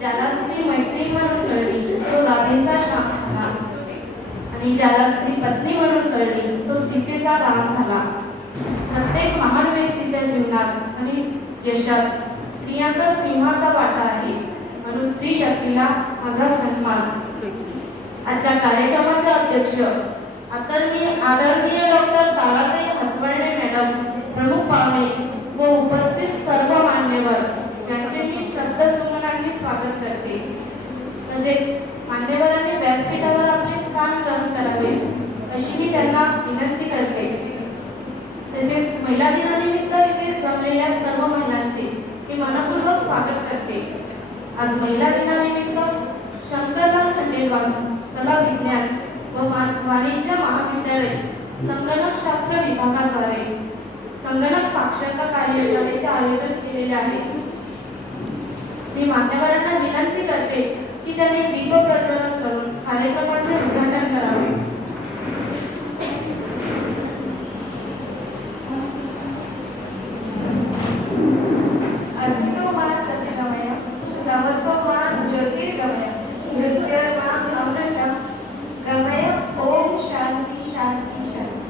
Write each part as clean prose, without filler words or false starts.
ज्याला स्त्री मैत्री म्हणून कळली तो राधेचा श्याम झाला, आणि ज्याला स्त्री पत्नी म्हणून कळली तो सीतेचा राम झाला. प्रत्येक महान व्यक्तीच्या जीवनात आणि यशात स्त्रियांचा सिंहाचा वाटा आहे, म्हणून स्त्री शक्तीला माझा सन्मान. आजच्या कार्यक्रमाचे अध्यक्ष आदरणीय डॉक्टर ताराताई हातवर्डे मॅडम, प्रमुख पाहुणे व उपस्थित सर्व मान्यवर यांचे मी शब्दसुमनांनी स्वागत करते. तसेच मान्यवरांनी व्यासपीठावर आपले स्थान ग्रहण करावे अशी मी त्यांना विनंती करते. तसेच महिला दिनानिमित्त इथे जमलेल्या सर्व महिलांचे मी मनपूर्वक स्वागत करते. आज महिला दिनानिमित्त शंकरलाल खंडेलवाल कला विज्ञान व वाणिज्य महाविद्यालय संगणकशास्त्र विभागाद्वारे संगणक साक्षरता कार्यशाळेचे आयोजन केलेले आहे. मी मान्यवरांना विनंती करते की त्यांनी दीप प्रज्वलन करून कार्यक्रमाचे उद्घाटन करावे. असितो मा सत्यगमय तमसो मा ज्योतिर्गमय मृत्युर्मा अमृतम गमय. ओम शांती शांती शांती.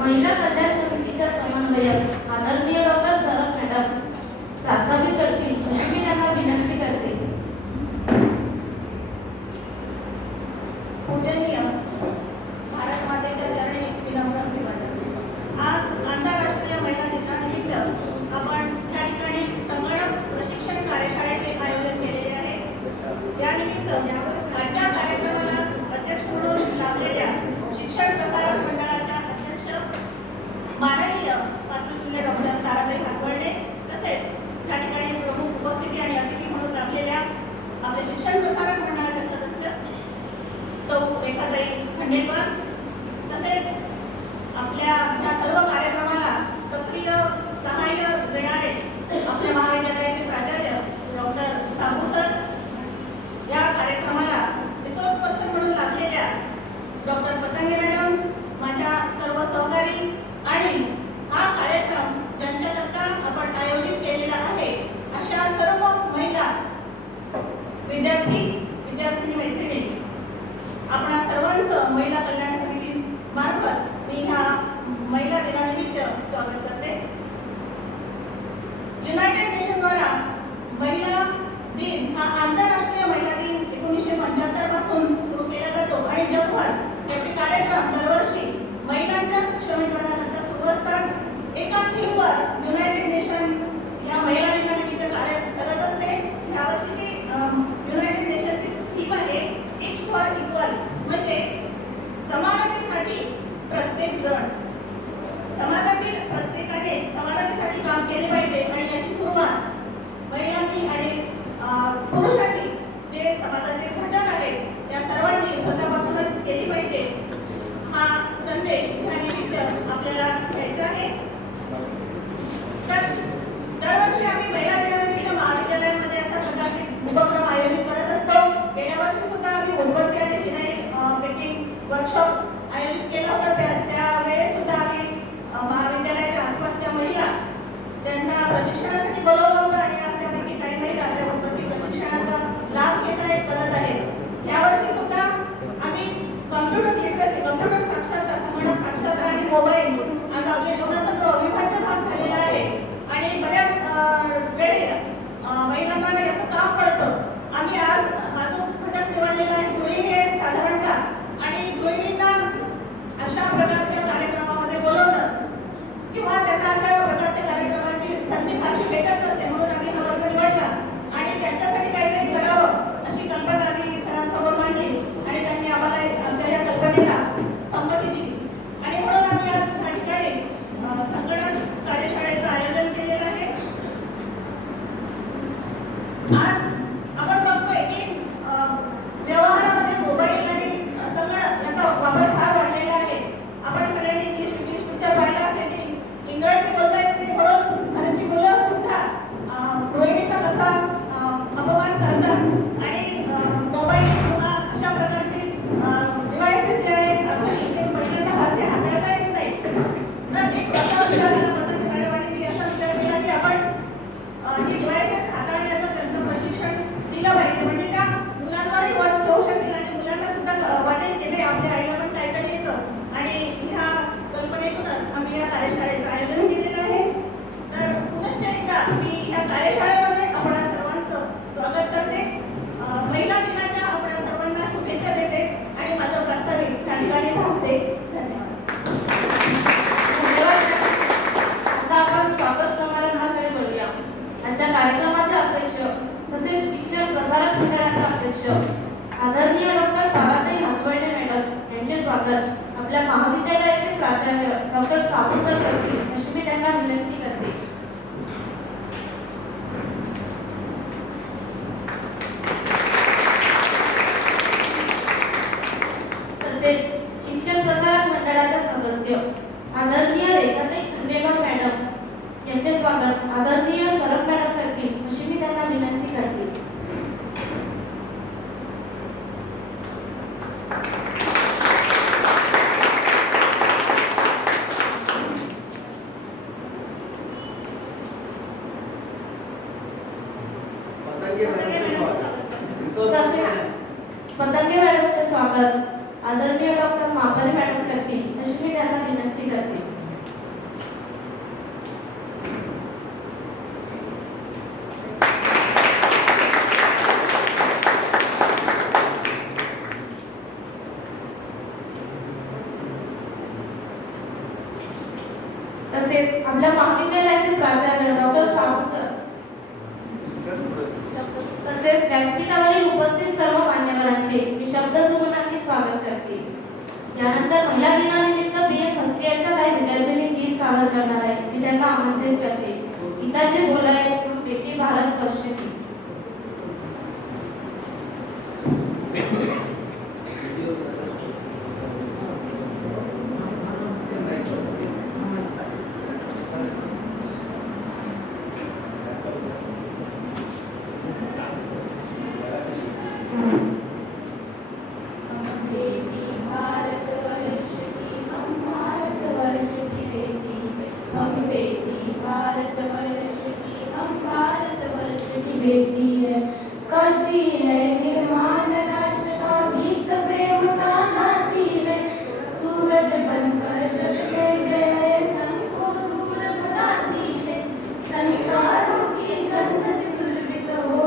महिला कल्याण समितीच्या समन्वयक आदरणीय डॉक्टर सरळ मॅडम प्रास्ताविक करतील अशी मी त्यांना विनंती करते. पूजनीय भारत मातेच्या चरणी विनम्र अभिवादन. आज आंतरराष्ट्रीय महिला दिनानिमित्त आपण त्या ठिकाणी संगणक प्रशिक्षण कार्यशाळेचे आयोजन केलेले आहे. यानिमित्त आजच्या कार्यक्रमाला अध्यक्ष म्हणून लाभलेल्या शिक्षण प्रसारक मंडळाच्या अध्यक्ष माननीय मातृतुल्य डॉक्टर ताराताई हातवर्डे, तसेच त्या ठिकाणी प्रमुख उपस्थिती आणि अतिथी म्हणून लाभलेल्या आपले शिक्षण प्रसारक मंडळाचे सदस्य सौ रेखाताई खंडेलवाल, तसेच आपल्या ह्या सर्व कार्यक्रमाला सक्रिय सहाय्य देणारे आपल्या महाविद्यालयाचे प्राचार्य डॉक्टर साबू सर, या कार्यक्रमाला रिसोर्स पर्सन म्हणून लाभलेल्या डॉक्टर पतंगे मॅडम, माझ्या सर्व सहकारी, आणि हा कार्यक्रम ज्यांच्याकरता आपण आयोजित केलेला आहे अशा सर्व महिला विद्यार्थी मैत्रिणी, आपणा सर्वांचं महिला कल्याण समिती मार्फत मी ह्या महिला दिनानिमित्त स्वागत करते. युनायटेड नेशन द्वारा महिला दिन हा आंतरराष्ट्रीय महिला दिन 1975 पासून सुरू केला जातो आणि जगभर याचे कार्यक्रम दरवर्षी महिलांच्या सक्षमीकरणाकरता सुरू असतात. एका थीमवर युनायटेड नेशन या महिला दिनानिमित्त कार्य करत असते. ह्या वर्षीची युनायटेड नेशनची थीम आहे इच फॉर इक्वल, म्हणजे समानतेसाठी प्रत्येक जण. समाजातील प्रत्येकाने समानतेसाठी काम केले पाहिजे आणि याची सुरुवात महिलांनी आणि पुरुषांनी, जे समाजाचे घटक आहेत त्या सर्वांनी स्वतःपासूनच केली पाहिजे. हा संदेश ह्यानिमित्त आपल्याला घ्यायचा आहे. तर दरवर्षी आम्ही महिला दिनानिमित्त महाविद्यालयामध्ये अशा प्रकारचे उपक्रम आयोजित करत असतो. गेल्या वर्षी सुद्धा आम्ही उदबत्ती आणि फिनाईल बेकिंग वर्कशॉप आयोजित केला होता. त्यावेळेस सुद्धा आम्ही महाविद्यालयाच्या आसपासच्या महिला त्यांना प्रशिक्षणासाठी बोलवलं होतं आणि आज त्यापैकी काही महिला त्या उदबत्ती प्रशिक्षणाचा लाभ घेत आहेत, करत आहेत. यावर्षी आदरणीय डॉक्टर ताराताई हातवर्डे मॅडम यांचे स्वागत आपल्या महाविद्यालयाचे प्राचार्य डॉक्टर साबू सर करतील अशी मी त्यांना विनंती करते. तसेच शिक्षण प्रसारक मंडळाच्या सदस्य आदरणीय रेखाताई खंडेलवाल मॅडम यांचे स्वागत आदरणीय सरप मॅडम करतील अशी मी त्यांना विनंती करते. पतंगे मॅडमचे स्वागत आदरणीय डॉक्टर मापारे मॅडम करतील अशी मी त्यांना विनंती करते. तसेच आपल्या महाविद्यालयाचे प्राचार्य डॉक्टर साबू सर तसेच व्यासपीठावरील उपस्थित सर्व मान्यवरांचे मी शब्दसुमनांनी स्वागत करते. यानंतर महिला दिनानिमित्त BA फर्स्ट इयरच्या काही विद्यार्थ्यांनी गीत सादर करणार आहे मी त्यांना आमंत्रित करते. गीताचे बोल आहे बेटी भारत वर्ष की. बेटी है करती है निर्माण राष्ट्र का गीत प्रेम का गाती है सूरज बनकर जग से गहरे सन को दूर बनाती है संस्कारों की गंध से सुरभित हो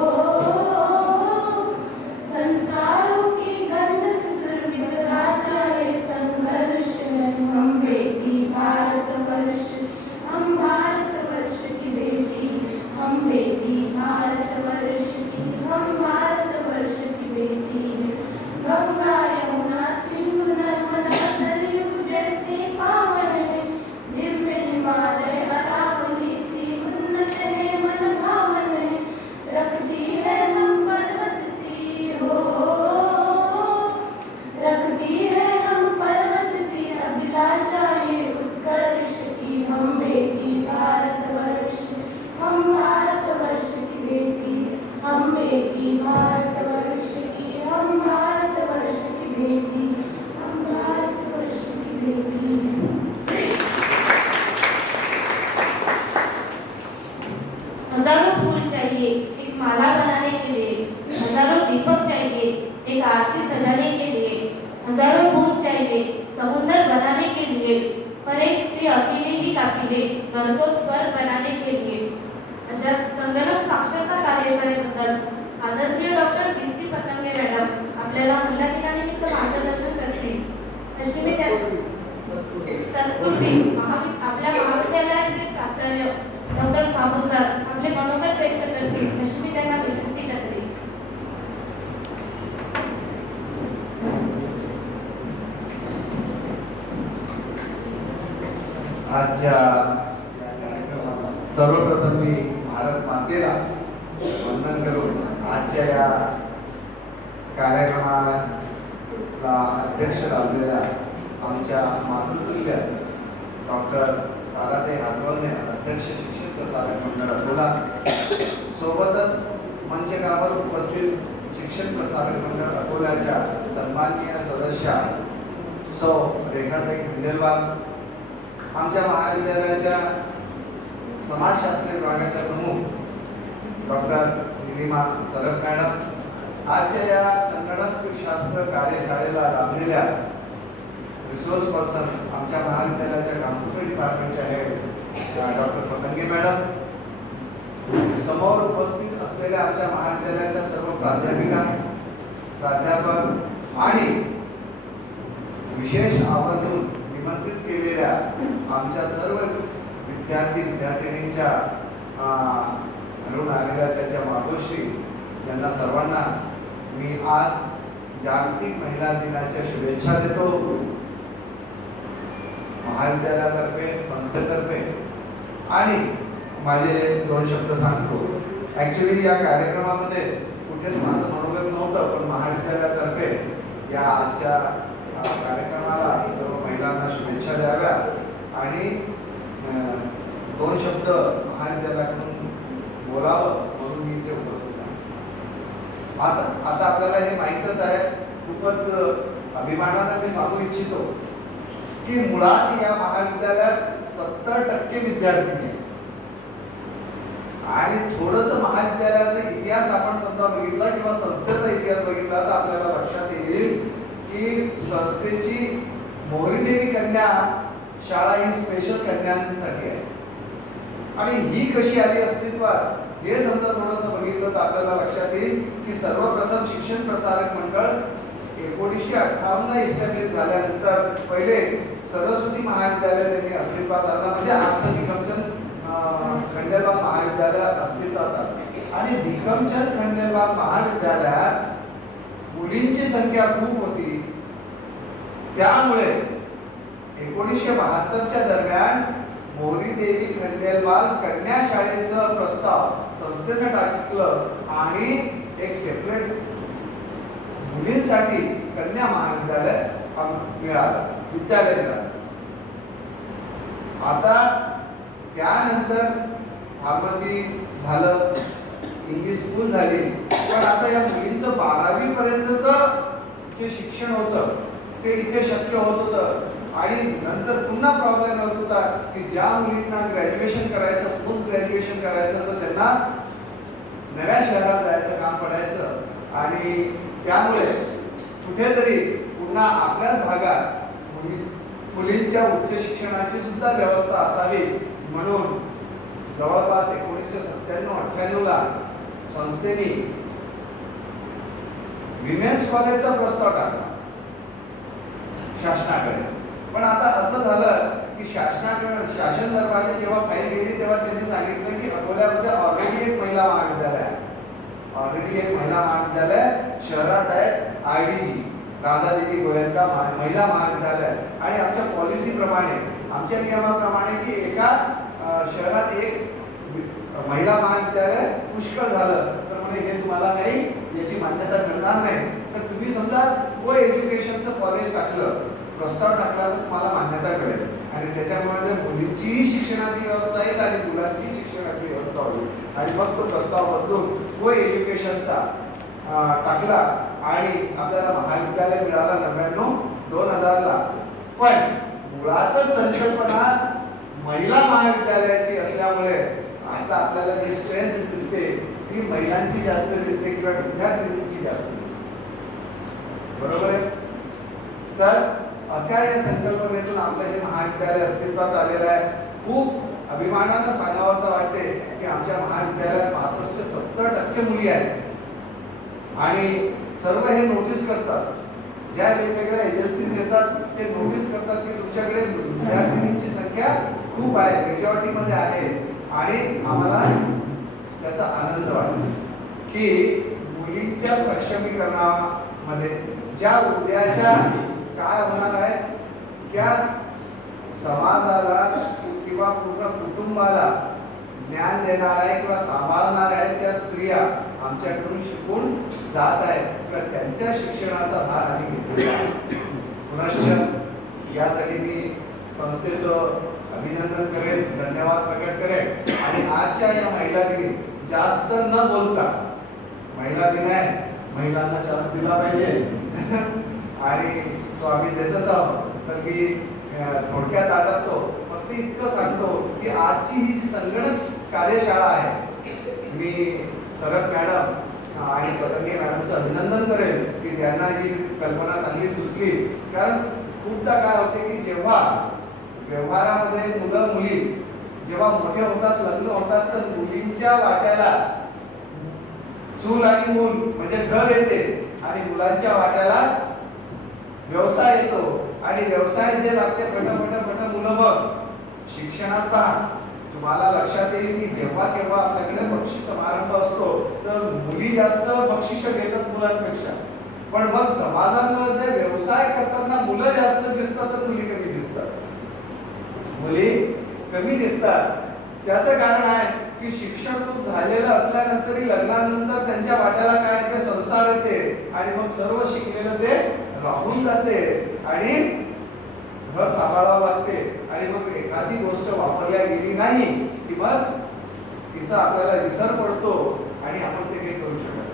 संस्कारों की गंध से सुरभित गाता है संघर्ष है हम बेटी भारतवर्ष हम भारतवर्ष की बेटी हम बेटी भारतवर्ष की हम भारतवर्ष की बेटी गंगा यमुना सिंधु नर्मदा सरयू जैसे पावन है दिव्य हिमालय अरावली सी उन्नत है मन भावन है रखती है हम पर्वत सी हो रखती है हम पर्वत सी अभिलाषा ये उत्कर्ष की हम बेटी भारतवर्ष हम भारतवर्ष की बेटी हम बेटी भारतवर्ष की हम भारतवर्ष की बेटी हम भारतवर्ष की बेटी हजारों फूल चाहिए एक माला बनाने के लिए हजारों दीपक चाहिए एक आरती सजाने के लिए हजारों बूंद चाहिए समुद्र बनाने के लिए पर एक स्त्री अकेले ही काफी है घर को स्वर्ग बनाने के लिए. अशा संगणक साक्षरता कार्यशाळेबद्दल आदरणीय डॉक्टर कीर्ती पतंगे मॅडम आपल्याला महिला दिनानिमित्त मार्गदर्शन करतील अशी मी तत्पूर्वी आपल्या महाविद्यालयाचे प्राचार्य डॉक्टर साबू सर आपले मनोगत व्यक्त करतील अशी मी त्यांना विनंती करते. आजच्या सर्वप्रथम मी भारत मातेला वंदन करून आजच्या या कार्यक्रमाला अध्यक्ष लाभलेल्या आमच्या मातृतुल्य डॉक्टर ताराताई हातवर्डे अध्यक्ष शिक्षण प्रसारक मंडळ अकोला सोबतच मंचकावर उपस्थित शिक्षण प्रसारक मंडळ अकोल्याच्या सन्माननीय सदस्या सौ रेखाताई खंडेलवाल आमच्या महाविद्यालयाच्या समाजशास्त्र विभागाच्या प्रमुख डॉक्टर निलिमा सरप मॅडम आजच्या या संगणक शास्त्र कार्यशाळेला लाभलेल्या रिसोर्स पर्सन आमच्या महाविद्यालयाच्या कॉम्प्युटर डिपार्टमेंटच्या हेड डॉक्टर पतंगे मॅडम समोर उपस्थित असलेल्या आमच्या महाविद्यालयाच्या सर्व प्राध्यापिका प्राध्यापक आणि विशेष आवर्जून निमंत्रित केलेल्या आमच्या सर्व विद्यार्थिनींच्या घरून आलेल्या त्यांच्या मातोश्री यांना सर्वांना मी आज जागतिक महिला दिनाच्या शुभेच्छा देतो महाविद्यालयातर्फे, संस्थेतर्फे. आणि माझे 2 शब्द सांगतो. ॲक्च्युली या कार्यक्रमामध्ये कुठेच माझं मनोगत नव्हतं, पण महाविद्यालयातर्फे या आजच्या कार्यक्रमाला सर्व महिलांना शुभेच्छा द्याव्या आणि 2 शब्द महाविद्यालयाकडून बोलावं म्हणून मी इथे उपस्थित आहे. आता आपल्याला हे माहीतच आहे, खूपच अभिमानाने मी सांगू इच्छितो की मुळात या महाविद्यालयात 70% विद्यार्थी आहेत. आणि थोडंसं महाविद्यालयाचा इतिहास आपण समजा बघितला किंवा संस्थेचा इतिहास बघितला तर आपल्याला लक्षात येईल की संस्थेची मोहरीदेवी कन्या शाळा ही स्पेशल कन्यांसाठी आहे. आणि ही कशी आली अस्तित्वात हे समजा थोडंसं बघितलं तर आपल्याला लक्षात येईल की सर्वप्रथम शिक्षण प्रसारक मंडळ 1958 ला इस्टॅब्लिश झाल्यानंतर पहिले सरस्वती महाविद्यालय त्यांनी अस्तित्वात आलं, म्हणजे आजचं भिकमचंद खंडेलवाल महाविद्यालय अस्तित्वात आलं. आणि भिकमचंद खंडेलवाल महाविद्यालयात मुलींची संख्या खूप होती, त्यामुळे 1972च्या दरम्यान मोहरीदेवी खंडेलवाल कन्या शाळेचं प्रस्ताव संस्थेनं टाकलं आणि एक सेपरेट मुलींसाठी कन्या महाविद्यालय विद्यालय मिळालं. आता त्यानंतर फार्मसी झालं, इंग्लिश स्कूल झाली, पण आता या मुलींचं 12वी पर्यंतचं जे शिक्षण होतं ते इथे शक्य होत होतं. आणि नंतर पुन्हा प्रॉब्लेम होत होता की ज्या मुलींना ग्रॅज्युएशन करायचं, पोस्ट ग्रॅज्युएशन करायचं तर त्यांना नव्या शहरात जायचं काम पडायचं. आणि त्यामुळे कुठेतरी पुन्हा आपल्याच भागात मुलींच्या उच्च शिक्षणाची सुद्धा व्यवस्था असावी म्हणून जवळपास 1997-98 ला संस्थेने विमेन्स कॉलेजचा प्रस्ताव टाकला शासनाकडे. पण आता असं झालं की शासन दरबाराने जेव्हा फाईल गेली तेव्हा त्यांनी सांगितलं की अकोल्यामध्ये ऑलरेडी एक महिला महाविद्यालय आहे, ऑलरेडी एक महिला महाविद्यालय शहरात आहे, IDG राधादेवी गोयंका महिला महाविद्यालय. आणि आमच्या पॉलिसीप्रमाणे, आमच्या नियमाप्रमाणे की एका शहरात एक महिला महाविद्यालय पुष्कळ झालं तर म्हणजे हे तुम्हाला काही याची मान्यता मिळणार नाही. तर तुम्ही समजा को एज्युकेशनचं कॉलेज टाकलं, प्रस्ताव टाकला तर तुम्हाला मान्यता मिळेल. आणि त्याच्यामुळे मुलींचीही शिक्षणाची व्यवस्था येईल आणि मुलांची शिक्षणाची व्यवस्था होईल. आणि मग तो प्रस्ताव बदलून को एज्युकेशनचा टाकला आणि आपल्याला महाविद्यालय मिळाला 99-2000 ला. पण मुळातच संकल्पना महिला महाविद्यालयाची असल्यामुळे आता आपल्याला जी स्ट्रेंथ दिसते ती महिलांची जास्त दिसते किंवा विद्यार्थिनींची जास्त दिसते. बरोबर आहे. तर अशा या संकल्पनेतून आपलं हे महाविद्यालय अस्तित्वात आलेलं आहे. खूप अभिमानानं सांगावं असं वाटते की आमच्या महाविद्यालयात 65-70% मुली आहेत. आणि सर्व हे नोटीस करतात, ज्या वेगवेगळ्या एजन्सीज येतात ते नोटीस करतात की तुमच्याकडे विद्यार्थिनींची संख्या खूप आहे, मेजॉरिटीमध्ये आहे. आणि आम्हाला त्याचा आनंद वाटतो की मुलींच्या सक्षमीकरणामध्ये ज्या उद्याच्या काय होणार आहेत, त्या समाजाला किंवा पूर्ण कुटुंबाला ज्ञान देणार आहे किंवा सांभाळणार आहेत त्या स्त्रिया आमच्याकडून शिकून जात आहेत किंवा त्यांच्या शिक्षणाचा भार आम्ही घेतलेला आहे. पुनश्च यासाठी मी संस्थेचं अभिनंदन करेन, धन्यवाद प्रकट करेन. आणि आजच्या या महिला दिनी जास्त न बोलता, महिला दिन आहे, महिलांना चान्स दिला पाहिजे आणि तो आम्ही देतच आहोत. तर मी थोडक्यात आटपतो, फक्त इतकं सांगतो की आजची ही जी संगणक कार्यशाळा आहे, मी सरक मॅडम आणि पतंगे मॅडमचं अभिनंदन करेन की त्यांना ही कल्पना चांगली सुचली. कारण खूपदा काय होते की जेव्हा व्यवहारामध्ये मुलं मुली जेव्हा मोठे होतात, लग्न होतात, तर मुलींच्या वाट्याला चूल आणि मूल म्हणजे घर येते आणि मुलांच्या वाट्याला व्यवसाय येतो. आणि व्यवसाय जे लागते पट मुलं मग शिक्षणात पहा, तुम्हाला लक्षात येईल की जेव्हा केव्हा आपल्याकडे बक्षीस समारंभ असतो तर मुली जास्त बक्षीस घेतात मुलांपेक्षा. पण मग समाजांमध्ये व्यवसाय करताना मुलं जास्त दिसतात तर मुली कमी दिसतात. मुली कमी दिसतात. त्याचं कारण आहे की शिक्षण खूप झालेलं असल्यानंतरही लग्नानंतर त्यांच्या वाट्याला काय ते संसार येते आणि मग सर्व शिकलेलं ते राहून जाते आणि घर सांभाळावं लागते आणि मग एखादी गोष्ट वापरल्या गेली नाही की मग तिचा आपल्याला विसर पडतो आणि आपण ते काही करू शकत नाही.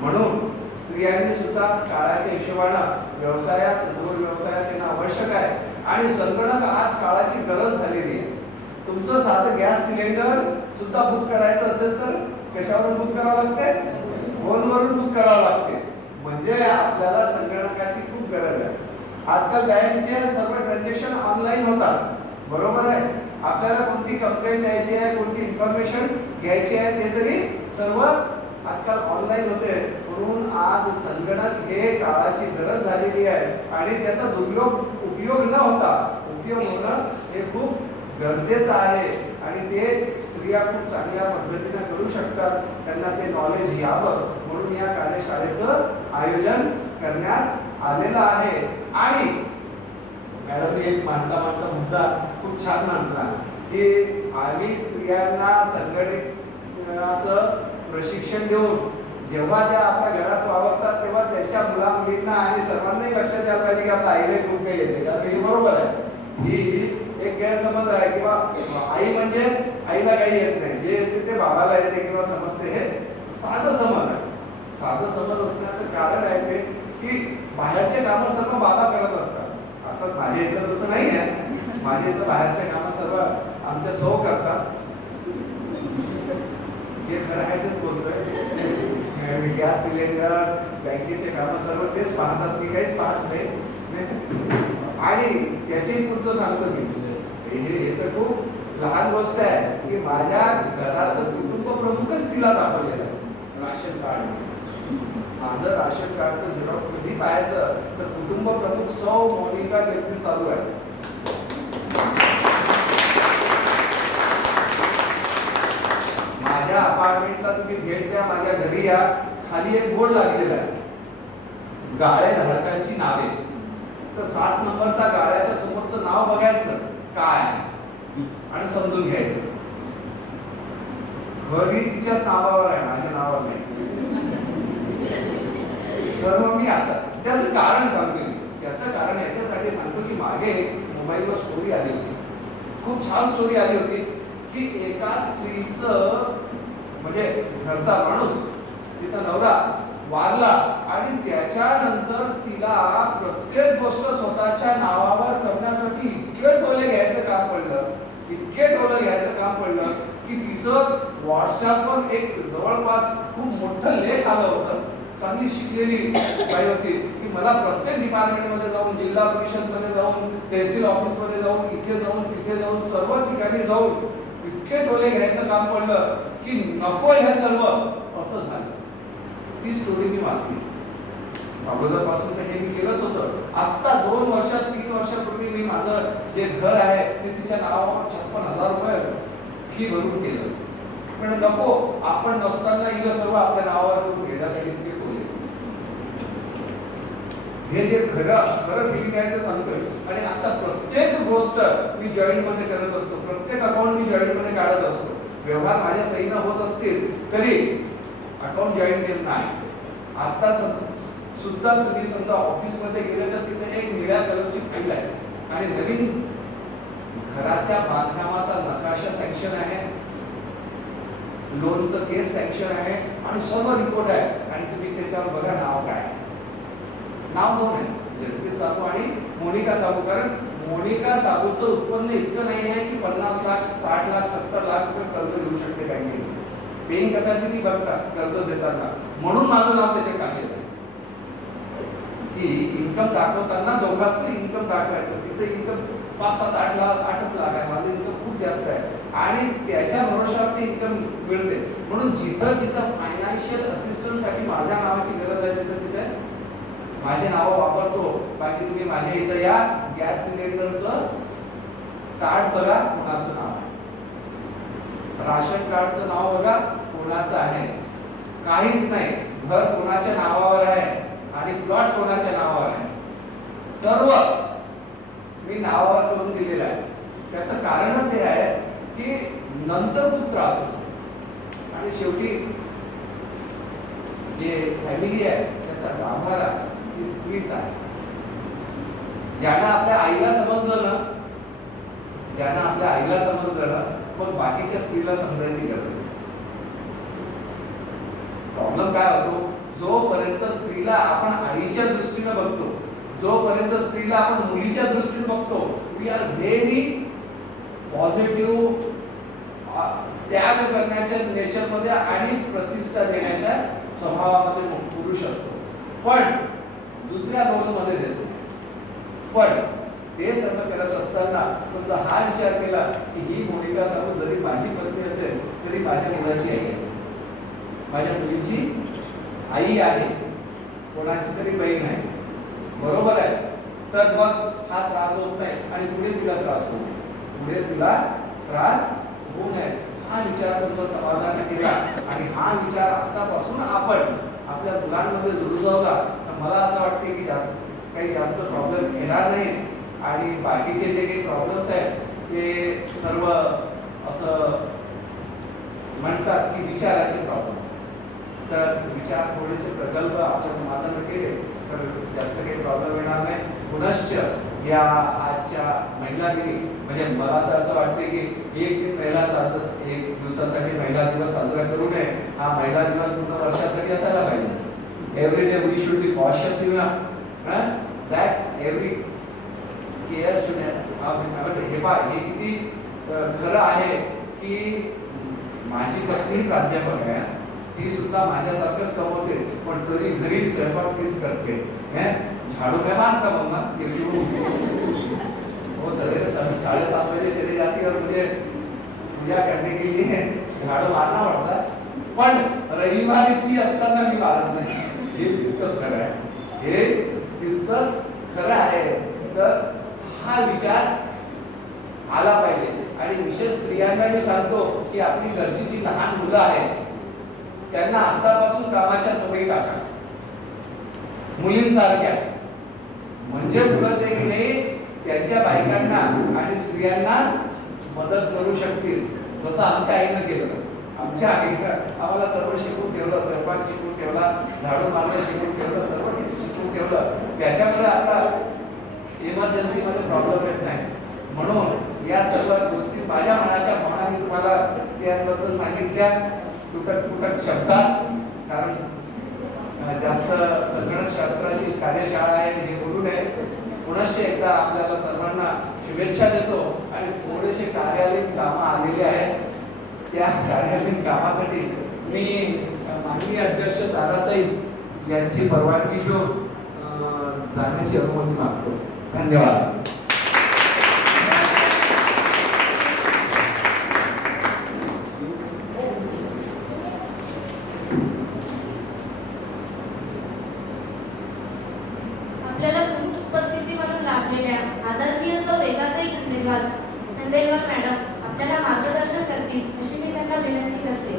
म्हणून स्त्रियांनी सुद्धा काळाच्या हिशोबानं व्यवसायात दूर व्यवसायात येणं आवश्यक आहे. आणि संगणक आज काळाची गरज झालेली आहे. तुमचं साधं गॅस सिलेंडर सुद्धा बुक करायचं असेल तर कशावरून बुक करावं लागते? फोनवरून बुक करावं लागते. म्हणजे आपल्याला संगणकाची खूप गरज आहे. आजकाल बँकचे सर्व ट्रान्झॅक्शन ऑनलाईन होतात. बरोबर आहे. आपल्याला कोणती कंप्लेंट द्यायची आहे, कोणती इन्फॉर्मेशन घ्यायची आहे ते तरी सर्व आजकाल ऑनलाईन होते. म्हणून आज संगणक हे काळाची गरज झालेली आहे आणि त्याचा उपयोग न होता उपयोग होणं हे खूप गरजेचं आहे. आणि ते स्त्रिया खूप चांगल्या पद्धतीने करू शकतात. त्यांना ते नॉलेज यावं म्हणून या कार्यशाळेचं आयोजन करण्यात आलेलं आहे. आणि मॅडमने एक मांडता मुद्दा खूप छान मांडला की आम्ही स्त्रियांना संगणकाचं प्रशिक्षण देऊन जेव्हा त्या आपल्या घरात वावरतात तेव्हा त्यांच्या मुला मुलींना आणि सर्वांनाही लक्षात यायला पाहिजे की आपल्या आईला खूप काही येते. कारण हे बरोबर आहे. ही एक गैरसमज आहे किंवा आई म्हणजे आईला काही येत नाही, जे येते ते बाबाला येते किंवा समजते. हे साधं समज आहे. साधं समज असण्याचं कारण आहे ते की बाहेरचे कामं सर्व बाबा करत असतात. अर्थात माझ्या इथं तसं नाही आहे. माझ्या इथं बाहेरचे कामं सर्व आमच्या सौ करतात. जे खरं आहे तेच बोलतोय. गॅस सिलेंडर, बँकेचे कामं सर्व तेच पाहतात. मी काहीच पाहत नाही. आणि त्याच्याही पुढचं सांगतो मी, हे तर खूप लहान गोष्ट आहे की माझ्या घराचं कुटुंब प्रमुखच तिला दाखवलेलं आहे. राशन कार्ड, माझं राशन कार्डचं झेरॉक्स कधी पाहायचं तर कुटुंब प्रमुख सौ मोनिका जगदीश चालू आहे. माझ्या अपार्टमेंटला तुम्ही भेट द्या, माझ्या घरी या, खाली एक बोर्ड लागलेला आहे, गाळे धारकांची नावे. तर 7 नंबरचा गाळ्याच्या समोरचं नाव बघायचं काय आणि समजून घ्यायचं. घरी तिच्याच नावावर आहे, माझ्या नावावर नाही. सर्व मी आता त्याचं कारण सांगतो. त्याचं कारण याच्यासाठी सांगतो की मागे मोबाईलवर स्टोरी आली होती, खूप छान स्टोरी आली होती की एका स्त्रीचं म्हणजे घरचा माणूस, तिचा नवरा वारला आणि त्याच्यानंतर तिला प्रत्येक गोष्ट स्वतःच्या नावावर करण्यासाठी इतके टोले घ्यायचं काम पडलं की तिचं व्हॉट्सअपवर एक जवळपास खूप मोठं लेख आलं होतं. चांगली शिकलेली बाई होती की मला प्रत्येक डिपार्टमेंटमध्ये जाऊन, जिल्हा परिषदमध्ये जाऊन, तहसील ऑफिसमध्ये जाऊन, इथे जाऊन, तिथे जाऊन, सर्व ठिकाणी जाऊन इतके टोले घ्यायचं काम पडलं की नको हे सर्व असं झालं. ती स्टोरी मी वाचली. अगोदरपासून तर हे मी केलंच होतं. आत्ता 3 वर्षापूर्वी मी माझं जे घर आहे ते तिच्या नावावर 56,000 रुपये फी भरून केलं. पण नको, आपण नसताना हिला सर्व आपल्या नावावर करून घेण्यासाठी ते बोलले. हे जे खरं फिलिंग आहे ते सांगतोय. आणि आता प्रत्येक गोष्ट मी जॉईंट मध्ये करत असतो, प्रत्येक अकाउंट मी जॉईंट मध्ये काढत असतो. व्यवहार माझ्या सहीनं होत असतील तरी अकाउंट जॉईंट केलं नाही. आता सुद्धा तुम्ही समजा ऑफिसमध्ये गेले तर तिथे एक निळ्या कलरची फाईल आहे आणि नवीन घराच्या बांधकामाचा नकाशा सँक्शन आहे, लोनचं केस सँक्शन आहे आणि सर्व रिपोर्ट आहे. आणि तुम्ही त्याच्यावर बघा नाव काय आहे. नाव 2 आहे, जगदीश साबू आणि मोनिका साबू. कारण मोनिका साबूचं उत्पन्न इतकं नाही आहे की 50 लाख, 60 लाख, 70 लाख रुपये कर्ज घेऊ शकते बँकेने. पेइंग कॅपॅसिटी बघतात कर्ज देताना, म्हणून माझं नाव त्याच्यात टाकलेलं आहे की इन्कम दाखवताना दोघांचं इन्कम दाखवायचं. तिचं इन्कम 5, 7, 8 लाख आहे, माझं इन्कम खूप जास्त आहे आणि त्याच्या भरोशावर ते इन्कम मिळते. म्हणून जिथं फायनान्शियल असिस्टन्ससाठी माझ्या नावाची गरज आहे तिथे माझे नाव वापरतो. बाकी तुम्ही माझ्या इथं या गॅस सिलेंडरचं कार्ड बघा कोणाचं नाव आहे, राशन कार्डचं नाव बघा कोणाचं आहे, काहीच नाही. घर कोणाच्या नावावर आहे आणि प्लॉट कोणाच्या नावावर आहे, सर्व मी नावावर करून दिलेलं आहे. त्याचं कारणच हे आहे की नंतर खूप त्रास होतो आणि शेवटी जे फॅमिली आहे त्याचा गाभारा ती स्त्रीच आहे. ज्यांना आपल्या आईला समजलं ना, ज्यांना आपल्या आईला समजलं ना, मग बाकीच्या स्त्रीला समजायची गरज नाही. प्रॉब्लेम काय होतो, जोपर्यंत स्त्रीला आपण आईच्या दृष्टीने बघतो, जोपर्यंत स्त्रीला आपण मुलीच्या दृष्टीने बघतो, वी आर व्हेरी पॉझिटिव्ह, त्याग करण्याच्या नेचरमध्ये आणि प्रतिष्ठा देण्याच्या स्वभावामध्ये पुरुष असतो, पण दुसऱ्या रोलमध्ये देतो. पण ते सर्व करत असताना समजा हा विचार केला की ही मोनिका साहू जरी माझी पत्नी असेल तरी माझ्या मुलाची आई आहे, माझ्या मुलीची आई आहे, कोणाची तरी बहीण आहे, बरोबर आहे. तर मग हा त्रास होत नाही आणि पुढे तिला त्रास होऊ नये, पुढे तिला त्रास होऊ नये हा विचार समजा समाधान केला आणि हा विचार आतापासून आपण आपल्या मुलांमध्ये रुजवला तर मला असं वाटते की जास्त प्रॉब्लेम येणार नाही आणि बाकीचे जे काही प्रॉब्लेम्स आहेत ते सर्व असं म्हणतात की विचाराचे प्रॉब्लेम्स. तर विचार थोडेसे प्रगल्भ आपल्या समाधान केले तर जास्त काही प्रॉब्लेम येणार नाही. पुनश्च या आजच्या महिला दिनी म्हणजे मला तर असं वाटते की एक दिवसासाठी महिला दिवस साजरा करू नये, हा महिला दिवस पूर्ण वर्षासाठी असायला पाहिजे. Every day we should be cautious enough that every care should have. हे किती खरं आहे की माझी पत्नी प्राध्यापक आहे, ती सुद्धा माझ्यासारखंच कमवते पण तरी घरी स्वयंपाक तीच करते. झाड़ू मैं मारता हूँ ना, वो सवेरे 7:30 बजे चली जाती है और मुझे पूजा करने के लिए झाड़ू मारना पड़ता है. पण रविवारी ती असताना मी मारत नाही. हे तितकंच खरं आहे, हे तितकंच खरं आहे. तर हा विचार आला पाहिजे आणि विशेष स्त्रियांना मी सांगतो की आपली घरची जी लहान मुलं आहेत त्यांना आतापासून कामाच्या सवयी टाका मुलींसारख्या, म्हणजे मुलं ते त्यांच्या बायकांना आणि स्त्रियांना मदत करू शकतील. जसं आमच्या आईनं केलं, आमच्या आईनं आम्हाला सर्व शिकून ठेवलं, स्वयंपाक शिकून ठेवला, झाडू मारणं शिकून ठेवलं, सर्व शिकून ठेवलं. त्याच्यामुळे आता इमर्जन्सीमध्ये प्रॉब्लेम येत नाही. म्हणून या सर्व गोष्टी माझ्या मनाच्या भावना मी तुम्हाला स्त्रियांबद्दल सांगितल्या तुटक शब्दात, कारण जास्त संगणक शास्त्राची कार्यशाळा आहे हे बोलू नये. पुनश्च एकदा आपल्याला सर्वांना शुभेच्छा देतो आणि थोडेसे कार्यालयीन कामं आलेले आहेत. त्या कार्यालयीन कामासाठी मी माननीय अध्यक्ष ताराताई यांची परवानगी घेऊन जाण्याची अनुमती मागतो. धन्यवाद. आपल्याला प्रमुख उपस्थिती म्हणून लाभलेल्या आदरणीय सौ रेखाताई खंडेलवाल मॅडम आपल्याला मार्गदर्शन करतील अशी मी त्यांना विनंती करते.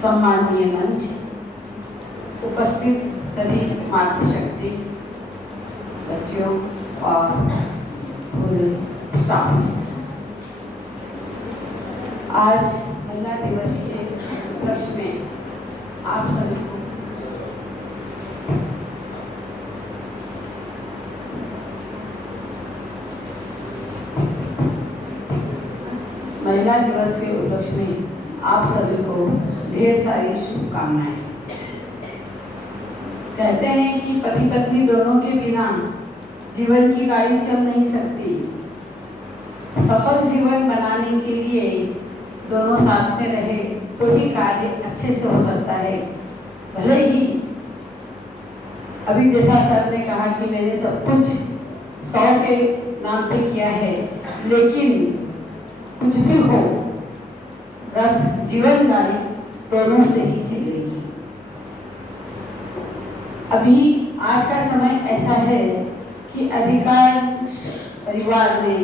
सम्माननीय मंच, उपस्थित सभी मातृशक्ति बच्चियों और पूरे स्टाफ, आज महिला दिवस के उपलक्ष्य में आप सभी को महिला दिवस के उपलक्ष्य में आप सभी को ढेर सारी शुभकामनाएं। कहते हैं कि पति पत्नी दोनों के बिना जीवन की गाड़ी चल नहीं सकती। सफल जीवन बनाने के लिए दोनों साथ में रहे तो ही कार्य अच्छे से हो सकता है। भले ही अभी जैसा सर ने कहा कि मैंने सब कुछ 100 के नाम पे किया है, लेकिन कुछ भी हो, रथ जीवन गाड़ी दोनों से ही चलेगी। अभी आज का समय ऐसा है कि अधिकांश परिवार में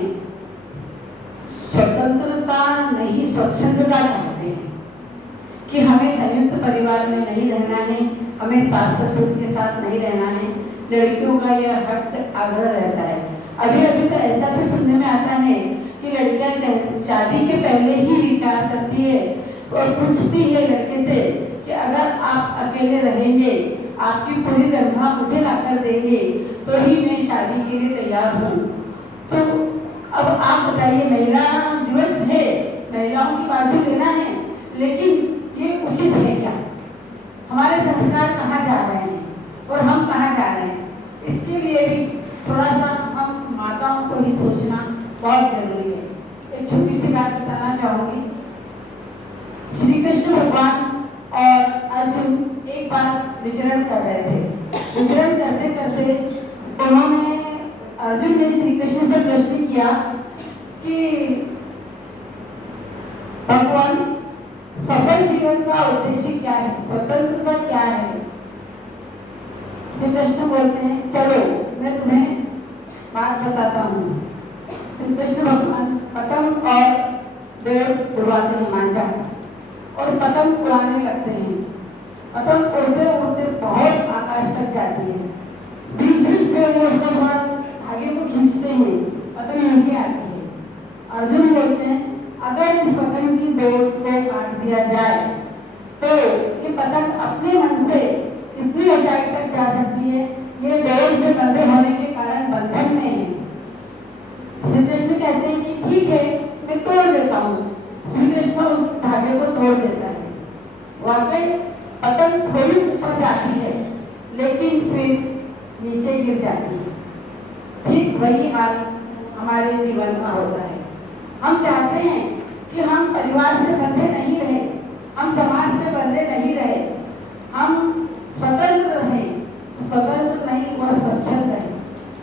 स्वतंत्रता नहीं, स्वच्छंदता चाहते हैं कि हमें संयुक्त परिवार में नहीं रहना है, हमें सास ससुर के साथ नहीं रहना है। लड़कियों का यह हट आग्रह रहता है। अभी अभी तो ऐसा भी सुनने में आता है कि लड़कियां शादी के पहले ही विचार करती है और पूछती है लड़के से कि अगर आप अकेले रहेंगे, आपकी पूरी तनख्वाह मुझे लाकर देंगे तो ही मैं शादी के लिए तैयार हूँ। तो अब आप बताइए, महिला दिवस है, महिलाओं की बाजू लेना है, लेकिन ये उचित है क्या? हमारे संस्कार कहाँ जा रहे हैं और हम कहाँ जा रहे हैं? इसके लिए भी थोड़ा सा हम माताओं को ही सोचना बहुत जरूरी है। एक छोटी सी बात बताना चाहूँगी। श्री कृष्ण भगवान और अर्जुन एक बार विचरण कर रहे थे। विचरण करते करते उन्होंने, अर्जुन ने श्री कृष्ण से प्रश्न किया कि भगवान, सफल जीवन का उद्देश्य क्या है, स्वतंत्रता क्या है? श्री कृष्ण बोलते हैं, चलो मैं तुम्हें बात बताता हूँ। श्री कृष्ण भगवान पतंग और डेढ़ उड़वाते हैं, मांझा, और पतंग उड़ाने लगते हैं। पतंग उड़ते उड़ते बहुत आकाश तक जाती है। बीच बीच में वो उसको थोड़ा धागे को खींचते हैं, पतंग नीचे आती है। अर्जुन बोलते हैं, अगर इस पतंग की डोर को काट दिया जाए तो ये पतंग अपने मन से कितनी ऊंचाई तक जा सकती है? ये डोर से बंधे होने के कारण बंधन में है। श्री कृष्ण कहते हैं कि ठीक है, मैं तोड़ देता हूँ। श्री कृष्ण उस धागे को तोड़ देता है। वाकई पतंग थोड़ी ऊपर जाती है, लेकिन फिर नीचे गिर जाती है। ठीक वही हाल हमारे जीवन का होता है। हम चाहते हैं कि हम परिवार से बंधे नहीं रहे, हम समाज से बंधे नहीं रहे, हम स्वतंत्र रहें। स्वतंत्र नहीं, वह स्वच्छंद है।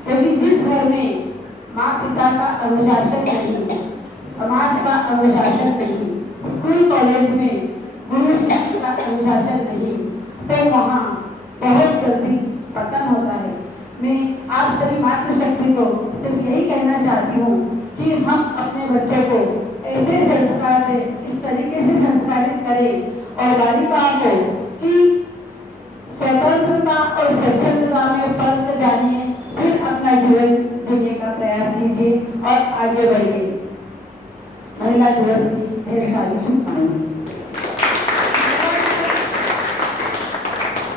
क्योंकि जिस घर में माँ पिता का अनुशासन नहीं, समाज का अनुशासन नहीं, स्कूल कॉलेज में गुरु शिष्य का अनुशासन नहीं, तो वहाँ बहुत जल्दी पतन होता है। मैं आप सभी मातृशक्ति को सिर्फ यही कहना चाहती हूँ कि हम अपने बच्चों को ऐसे संस्कार दें, इस तरीके से संस्कारित करें और बालिकाओं को कि स्वतंत्रता और स्वच्छंदता में फर्क जानिए, फिर अपना जीवन जीने का प्रयास कीजिए और आगे बढ़िए। महिला दिवस की ढेर सारी शुभकामनाएं।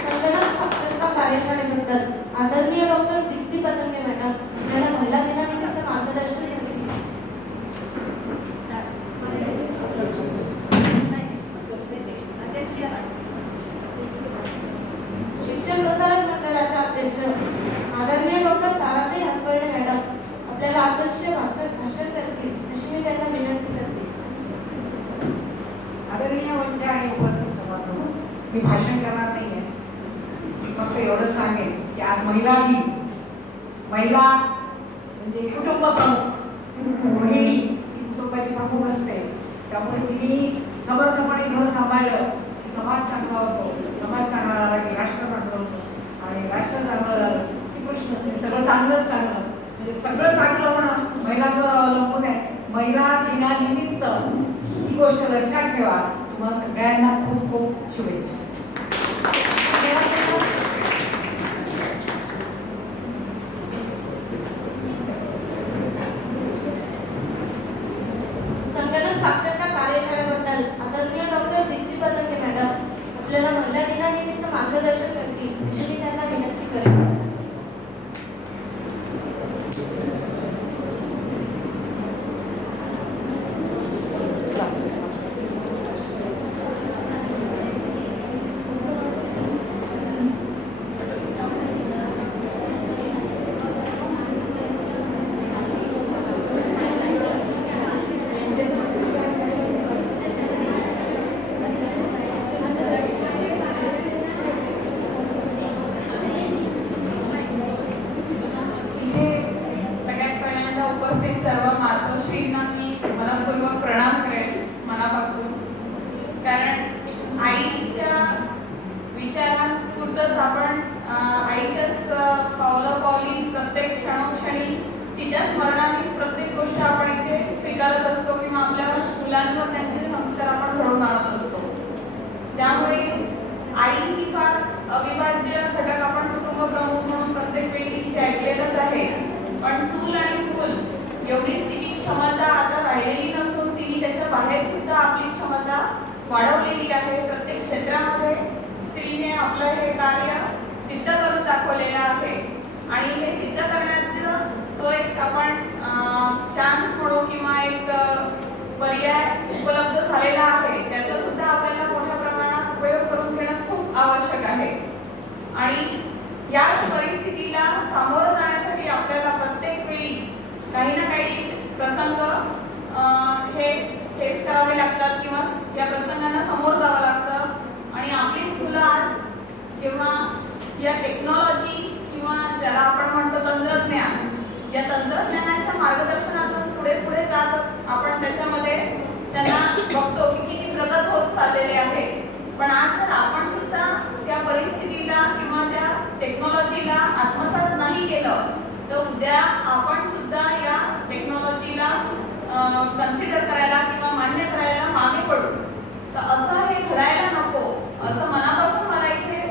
संगणक साक्षरता कार्यशाळेबद्दल आदरणीय डॉक्टर दीप्ती पतंगे मॅडम आपल्याला महिला दिनानिमित्त मार्गदर्शन करतील। शिक्षण प्रसारक मंडळाचे अध्यक्ष आदरणीय डॉक्टर ताराताई हातकर्णे मॅडम आपल्याला अध्यक्ष भाषण करतील, अशी मी त्यांना विनंती करते। आदरणीय मंच आणि उपस्थित सभागृह, मी भाषण करणार नाही आहे, मी फक्त एवढंच सांगेन की आज महिला दिन, महिला म्हणजे कुटुंब प्रमुख, गृहिणी ही कुटुंबाची प्रमुख असते, त्यामुळे तिने समर्थपणे घर सांभाळलं की समाज चांगला होतो, समाज चांगला झाला की राष्ट्र चांगलं होतं, आणि राष्ट्र चांगलं झालं की प्रश्न असते सगळं चांगलंच चांगलं, म्हणजे सगळं चांगलं होणं महिलांवर अवलंबून आहे। महिला दिनानिमित्त ही गोष्ट लक्षात ठेवा। तुम्हाला सगळ्यांना खूप खूप शुभेच्छा। संगणक साक्षरता कार्यशाळेबद्दल आदरणीय डॉक्टर दीप्ती पतंगे मॅडम आपल्याला महिला दिनानिमित्त मार्गदर्शन करतील, अशी मी त्यांना विनंती करते। उपस्थित सर्व मातोश्रींना मी मनपूर्वक प्रणाम करेन मनापासून, कारण आईच्या विचारांपुरतंच आपण आईच्याच पावलोपावली प्रत्येक क्षणोक्षणी तिच्या स्मरणानेच प्रत्येक गोष्ट आपण इथे स्वीकारत असतो किंवा आपल्या मुलांवर त्यांचे संस्कार आपण घडवून आणत असतो. त्यामुळे आई ही फार अविभाज्य घटक आपण कुटुंब प्रमुख म्हणून प्रत्येक वेळी इथे ऐकलेलंच आहे. पण चूल आणि मूल एवढीच तिची क्षमता आता राहिलेली नसून तिने त्याच्या बाहेर सुद्धा आपली क्षमता वाढवलेली आहे. प्रत्येक क्षेत्रामध्ये स्त्रीने आपलं हे कार्य सिद्ध करून दाखवलेलं आहे आणि हे सिद्ध करण्याचा जो एक आपण चान्स म्हणू किंवा एक पर्याय उपलब्ध झालेला आहे त्याचा सुद्धा आपल्याला मोठ्या प्रमाणात उपयोग करून घेणं खूप आवश्यक आहे. आणि याच परिस्थितीला सामोरं जाण्यासाठी आपल्याला प्रत्येक वेळी काही ना काही प्रसंग हे फेस करावे लागतात किंवा या प्रसंगांना समोर जावं लागतं. आणि आपलीच मुलं आज जेव्हा या टेक्नॉलॉजी किंवा ज्याला आपण म्हणतो तंत्रज्ञान या तंत्रज्ञानाच्या मार्गदर्शनातून पुढे पुढे जात आपण त्याच्यामध्ये त्यांना बघतो की किती प्रगत होत चाललेले आहे. पण आज जर आपण सुद्धा त्या परिस्थितीला किंवा त्या टेक्नॉलॉजीला आत्मसात नाही केलं तर उद्या आपण सुद्धा या टेक्नॉलॉजीला कन्सिडर करायला